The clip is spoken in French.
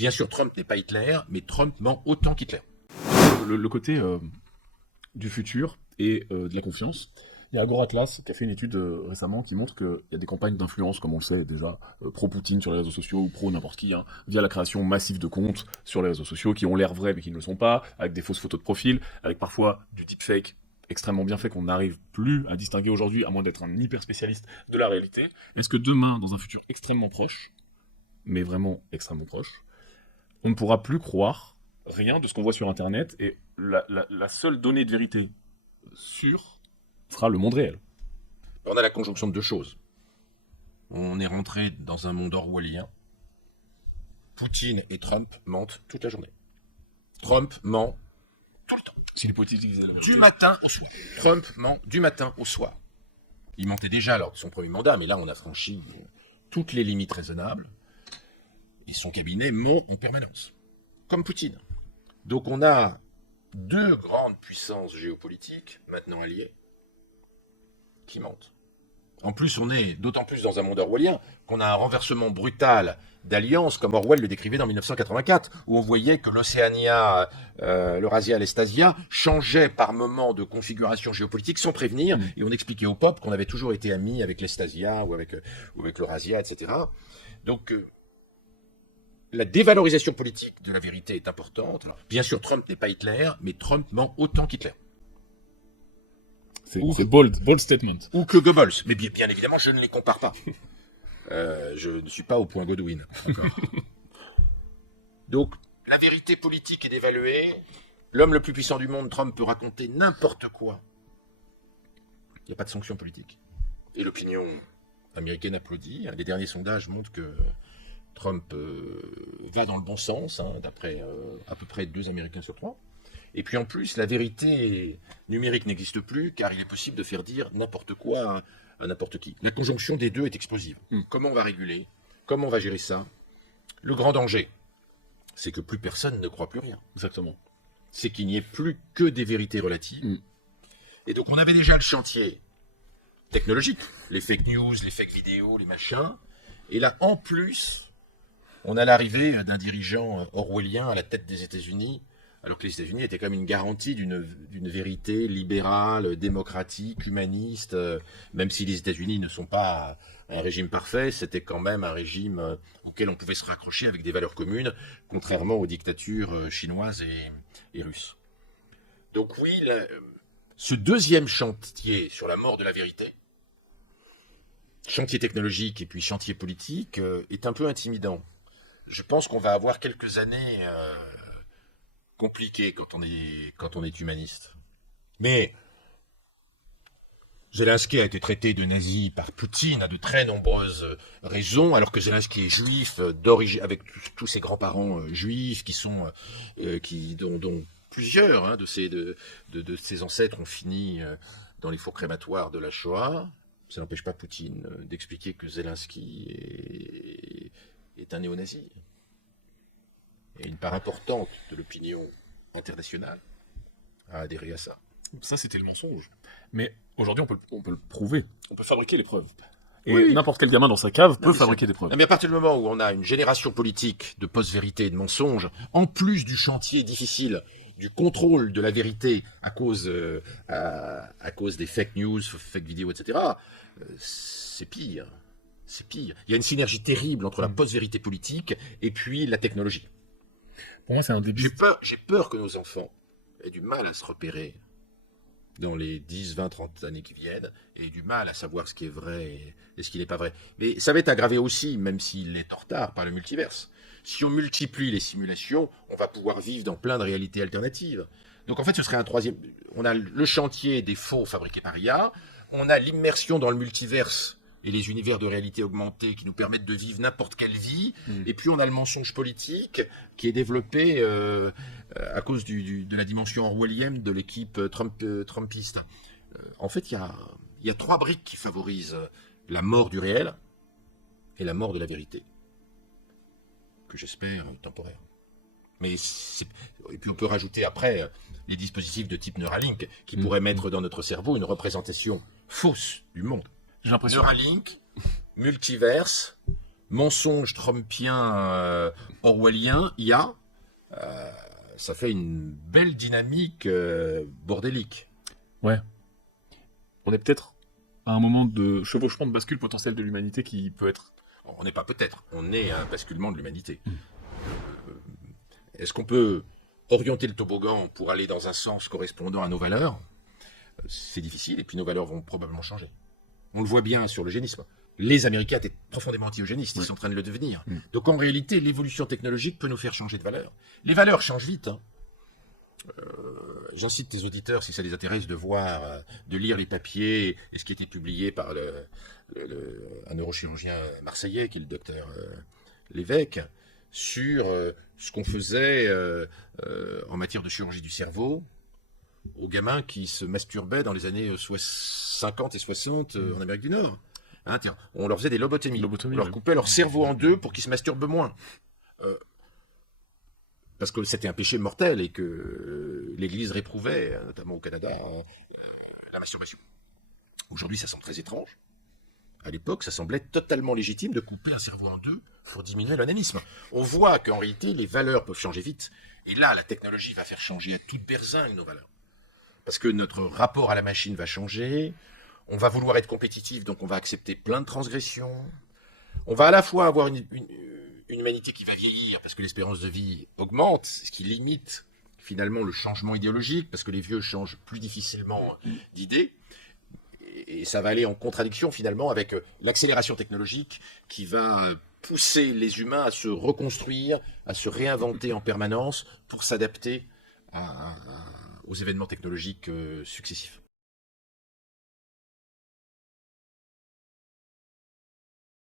Bien sûr, Trump n'est pas Hitler, mais Trump ment autant qu'Hitler. Le côté du futur et de la confiance. Il y a Agora Atlas qui a fait une étude récemment qui montre qu'il y a des campagnes d'influence, comme on le sait déjà, pro-Poutine sur les réseaux sociaux ou pro-n'importe qui, hein, via la création massive de comptes sur les réseaux sociaux qui ont l'air vrais mais qui ne le sont pas, avec des fausses photos de profil, avec parfois du deepfake extrêmement bien fait qu'on n'arrive plus à distinguer aujourd'hui, à moins d'être un hyper spécialiste de la réalité. Est-ce que demain, dans un futur extrêmement proche, mais vraiment extrêmement proche, on ne pourra plus croire rien de ce qu'on voit sur Internet et la seule donnée de vérité sûre sera le monde réel. On a la conjonction de deux choses. On est rentré dans un monde orwellien. Poutine et Trump mentent toute la journée. Trump ment tout le temps. Si les politiques du matin au soir. Trump ment du matin au soir. Il mentait déjà lors de son premier mandat, mais là on a franchi toutes les limites raisonnables. Et son cabinet ment en permanence. Comme Poutine. Donc on a deux grandes puissances géopolitiques, maintenant alliées, qui mentent. En plus, on est d'autant plus dans un monde orwellien qu'on a un renversement brutal d'alliances, comme Orwell le décrivait dans 1984, où on voyait que l'Océania, l'Eurasia, l'Estasia changeaient par moment de configuration géopolitique sans prévenir, et on expliquait au peuple qu'on avait toujours été amis avec l'Estasia ou avec l'Eurasia, etc. Donc, la dévalorisation politique de la vérité est importante. Alors, bien sûr, Trump n'est pas Hitler, mais Trump ment autant qu'Hitler. C'est bold statement. Ou que Goebbels. Mais bien évidemment, je ne les compare pas. Je ne suis pas au point Godwin encore. Donc, la vérité politique est dévaluée. L'homme le plus puissant du monde, Trump, peut raconter n'importe quoi. Il n'y a pas de sanction politique. Et l'opinion américaine applaudit. Les derniers sondages montrent que Trump va dans le bon sens, hein, d'après à peu près 2 Américains sur 3. Et puis en plus, la vérité numérique n'existe plus, car il est possible de faire dire n'importe quoi à n'importe qui. La conjonction des deux est explosive. Comment on va réguler? Comment on va gérer ça? Le grand danger, c'est que plus personne ne croit plus rien. Exactement. C'est qu'il n'y ait plus que des vérités relatives. Et donc on avait déjà le chantier technologique, les fake news, les fake vidéos, les machins. Et là, en plus, on a l'arrivée d'un dirigeant orwellien à la tête des États-Unis, alors que les États-Unis étaient quand même une garantie d'une vérité libérale, démocratique, humaniste. Même si les États-Unis ne sont pas un régime parfait, c'était quand même un régime auquel on pouvait se raccrocher avec des valeurs communes, contrairement aux dictatures chinoises et russes. Donc oui, ce deuxième chantier sur la mort de la vérité, chantier technologique et puis chantier politique, est un peu intimidant. Je pense qu'on va avoir quelques années compliquées quand on est humaniste. Mais Zelensky a été traité de nazi par Poutine à de très nombreuses raisons, alors que Zelensky est juif d'origine, avec tous ses grands-parents juifs dont plusieurs de ses ancêtres ont fini dans les fours crématoires de la Shoah. Ça n'empêche pas Poutine d'expliquer que Zelensky est un néo-nazi. Et une part importante de l'opinion internationale a adhéré à ça. Ça, c'était le mensonge. Mais aujourd'hui, on peut le prouver. On peut fabriquer les preuves. Et Oui. n'importe quel gamin dans sa cave peut fabriquer des preuves. Non, mais à partir du moment où on a une génération politique de post-vérité et de mensonges, en plus du chantier difficile du contrôle de la vérité à cause des fake news, fake vidéos, etc., c'est pire. C'est pire. Il y a une synergie terrible entre la post-vérité politique et puis la technologie. Pour moi, c'est un début. J'ai peur que nos enfants aient du mal à se repérer dans les 10, 20, 30 années qui viennent, et aient du mal à savoir ce qui est vrai et ce qui n'est pas vrai. Mais ça va être aggravé aussi, même s'il est en retard, par le multiverse. Si on multiplie les simulations, on va pouvoir vivre dans plein de réalités alternatives. Donc en fait, ce serait un troisième... On a le chantier des faux fabriqués par IA, on a l'immersion dans le multiverse et les univers de réalité augmentée qui nous permettent de vivre n'importe quelle vie, et puis on a le mensonge politique qui est développé à cause de la dimension orwellienne de l'équipe trumpiste. En fait, il y a 3 briques qui favorisent la mort du réel et la mort de la vérité, que j'espère temporaire. Mais et puis on peut rajouter après les dispositifs de type Neuralink qui pourraient mettre dans notre cerveau une représentation fausse du monde. J'ai l'impression. Neuralink, multiverse, mensonge trumpien orwellien, il y a, ça fait une belle dynamique bordélique. Ouais. On est peut-être à un moment de chevauchement de bascule potentiel de l'humanité qui peut être... On n'est pas peut-être, on est à un basculement de l'humanité. Est-ce qu'on peut orienter le toboggan pour aller dans un sens correspondant à nos valeurs? C'est difficile, et puis nos valeurs vont probablement changer. On le voit bien sur l'eugénisme. Les Américains étaient profondément anti-eugénistes, ils sont en train de le devenir. Donc en réalité, l'évolution technologique peut nous faire changer de valeurs. Les valeurs changent vite. Hein. J'incite tes auditeurs, si ça les intéresse, de voir, de lire les papiers et ce qui était publié par un neurochirurgien marseillais, qui est le docteur Lévesque, sur ce qu'on faisait en matière de chirurgie du cerveau aux gamins qui se masturbaient dans les années 50 et 60 en Amérique du Nord. Hein, tiens, on leur faisait des lobotomies. On leur coupait leur cerveau en deux pour qu'ils se masturbent moins. Parce que c'était un péché mortel et que l'Église réprouvait, notamment au Canada, la masturbation. Aujourd'hui, ça semble très étrange. À l'époque, ça semblait totalement légitime de couper un cerveau en deux pour diminuer l'onanisme. On voit qu'en réalité, les valeurs peuvent changer vite. Et là, la technologie va faire changer à toute berzingue nos valeurs. Parce que notre rapport à la machine va changer. On va vouloir être compétitif, donc on va accepter plein de transgressions. On va à la fois avoir une humanité qui va vieillir parce que l'espérance de vie augmente, ce qui limite finalement le changement idéologique, parce que les vieux changent plus difficilement d'idées. Et ça va aller en contradiction finalement avec l'accélération technologique qui va pousser les humains à se reconstruire, à se réinventer en permanence pour s'adapter aux événements technologiques successifs.